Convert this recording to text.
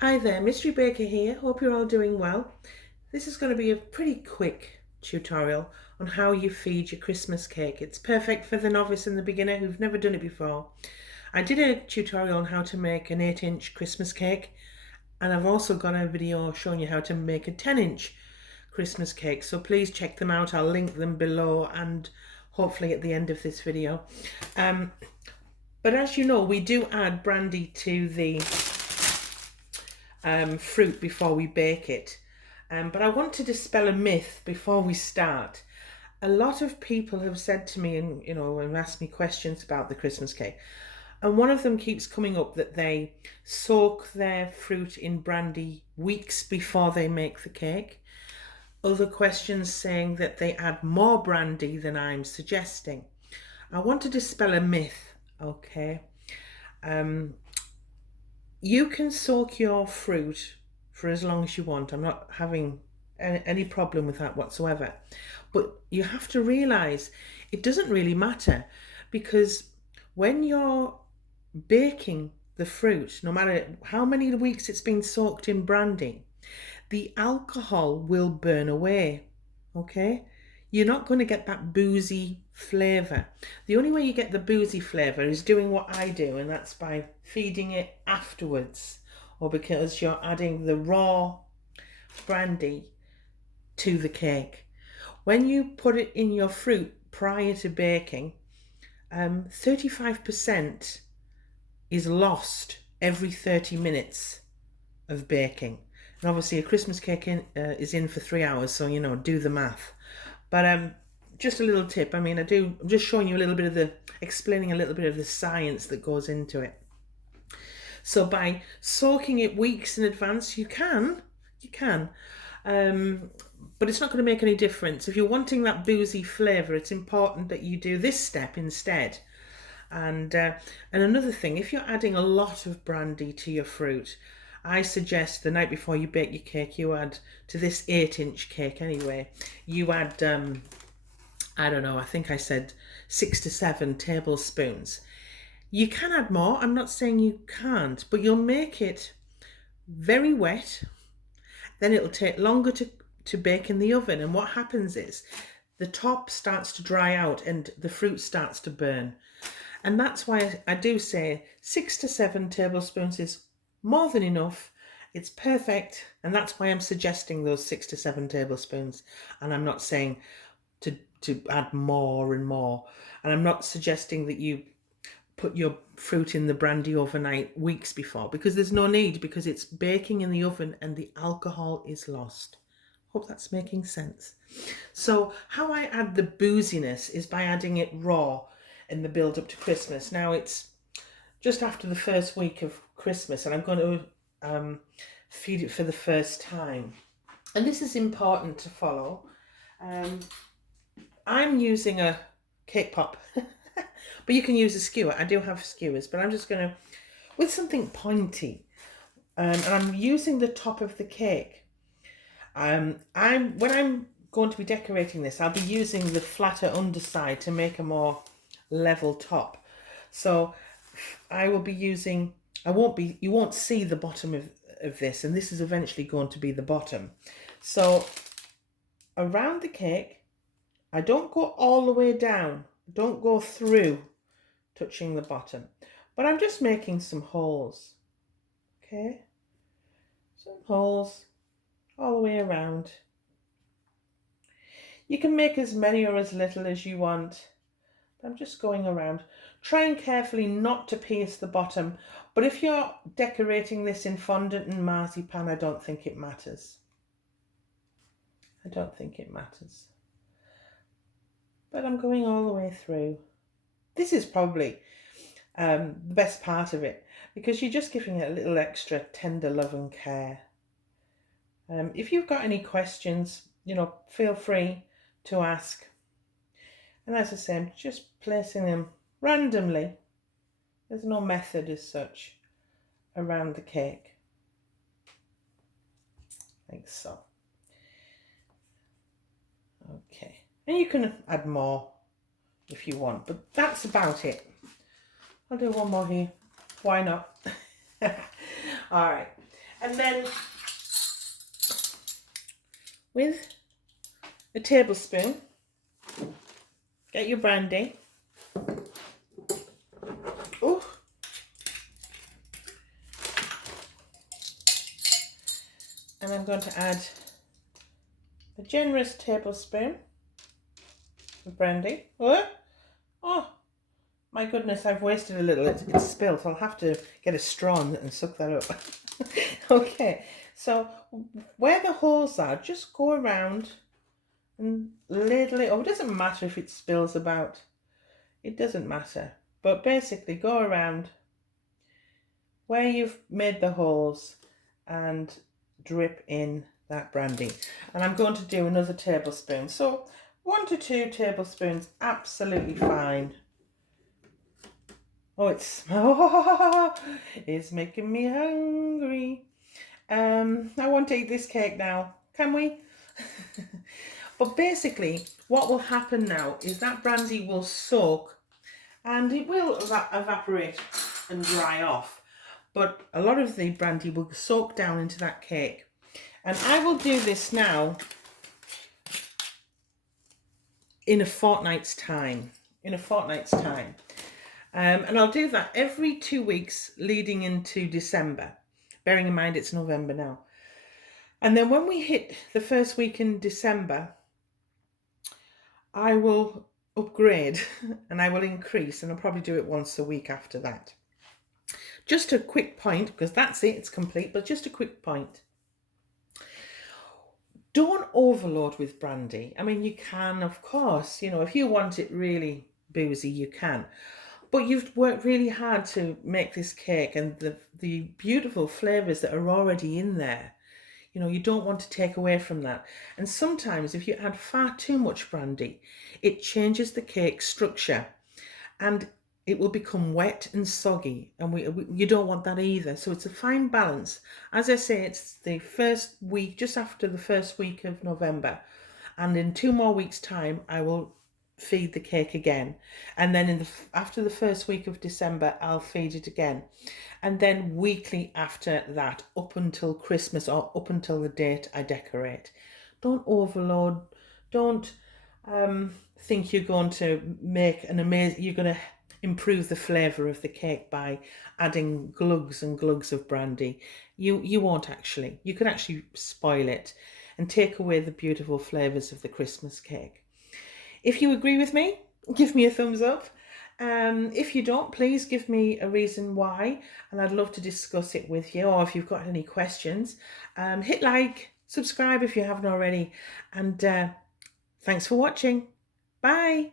Hi there, Mystery Baker here. Hope you're all doing well. This is going to be a pretty quick tutorial on how you feed your Christmas cake. It's perfect for the novice and the beginner who've never done it before. I did a tutorial on how to make an 8-inch Christmas cake, and I've also got a video showing you how to make a 10-inch Christmas cake. So please check them out. I'll link them below and hopefully at the end of this video. But as you know, we do add brandy to the fruit before we bake it. But I want to dispel a myth before we start. A lot of people have said to me and asked me questions about the Christmas cake. And one of them keeps coming up that they soak their fruit in brandy weeks before they make the cake. Other questions saying that they add more brandy than I'm suggesting. I want to dispel a myth, okay? You can soak your fruit for as long as you want. I'm not having any problem with that whatsoever. But you have to realise it doesn't really matter, because when you're baking the fruit, no matter how many weeks it's been soaked in brandy, the alcohol will burn away, okay? You're not going to get that boozy flavour. The only way you get the boozy flavour is doing what I do, and that's by feeding it afterwards, or because you're adding the raw brandy to the cake. When you put it in your fruit prior to baking, 35% is lost every 30 minutes of baking. And obviously a Christmas cake is in for 3 hours, so do the math. But just a little tip. I'm just showing you explaining a little bit of the science that goes into it. So by soaking it weeks in advance, you can, but it's not going to make any difference. If you're wanting that boozy flavour, it's important that you do this step instead. And another thing, if you're adding a lot of brandy to your fruit, I suggest the night before you bake your cake, you add to this 8-inch cake anyway, you add, I don't know, I think I said 6 to 7 tablespoons. You can add more, I'm not saying you can't, but you'll make it very wet. Then it'll take longer to bake in the oven. And what happens is the top starts to dry out and the fruit starts to burn. And that's why I do say 6 to 7 tablespoons is more than enough. It's perfect. And that's why I'm suggesting those 6 to 7 tablespoons. And I'm not saying to add more and more. And I'm not suggesting that you put your fruit in the brandy overnight weeks before, because there's no need, because it's baking in the oven and the alcohol is lost. Hope that's making sense. So how I add the booziness is by adding it raw in the build up to Christmas. Now it's just after the first week of Christmas and I'm going to feed it for the first time. And this is important to follow. I'm using a cake pop, but you can use a skewer. I do have skewers, but I'm just going to, with something pointy, and I'm using the top of the cake. When I'm going to be decorating this, I'll be using the flatter underside to make a more level top. So I will be using, you won't see the bottom of this, and this is eventually going to be the bottom. So around the cake, I don't go all the way down, don't go through touching the bottom, but I'm just making some holes, okay? Some holes all the way around. You can make as many or as little as you want. I'm just going around, trying carefully not to pierce the bottom, but if you're decorating this in fondant and marzipan, I don't think it matters. I don't think it matters. But I'm going all the way through. This is probably the best part of it, because you're just giving it a little extra tender love and care. If you've got any questions, feel free to ask. And as I say, I'm just placing them randomly. There's no method as such around the cake. Like so. Okay. And you can add more if you want, but that's about it. I'll do one more here. Why not? All right. And then with a tablespoon, get your brandy. Oh. And I'm going to add a generous tablespoon of brandy. Oh, my goodness, I've wasted a little. It's spilled. I'll have to get a straw and suck that up. Okay, so where the holes are, just go around and ladle it. Oh, it doesn't matter if it spills about. It doesn't matter. But basically, go around where you've made the holes and drip in that brandy. And I'm going to do another tablespoon. So 1 to 2 tablespoons, absolutely fine. Oh, it's making me hungry. I want to eat this cake now. Can we? But basically, what will happen now is that brandy will soak and it will evaporate and dry off. But a lot of the brandy will soak down into that cake. And I will do this now in a fortnight's time. And I'll do that every 2 weeks leading into December. Bearing in mind it's November now. And then when we hit the first week in December, I will upgrade and I will increase, and I'll probably do it once a week after that. Just a quick point, because that's it, it's complete, but just a quick point. Don't overload with brandy. I mean, you can, of course, if you want it really boozy, you can. But you've worked really hard to make this cake, and the beautiful flavours that are already in there. You don't want to take away from that. And sometimes if you add far too much brandy, it changes the cake structure and it will become wet and soggy, and you don't want that either. So it's a fine balance. As I say, it's the first week, just after the first week of November, and in 2 more weeks' time I will feed the cake again, and then after the first week of December I'll feed it again, and then weekly after that up until Christmas or up until the date I decorate. Don't overload. Don't think you're going to make you're going to improve the flavour of the cake by adding glugs and glugs of brandy. You won't actually. You can actually spoil it and take away the beautiful flavours of the Christmas cake. If you agree with me, give me a thumbs up. If you don't, please give me a reason why, and I'd love to discuss it with you. Or if you've got any questions, hit like, subscribe if you haven't already, and thanks for watching. Bye.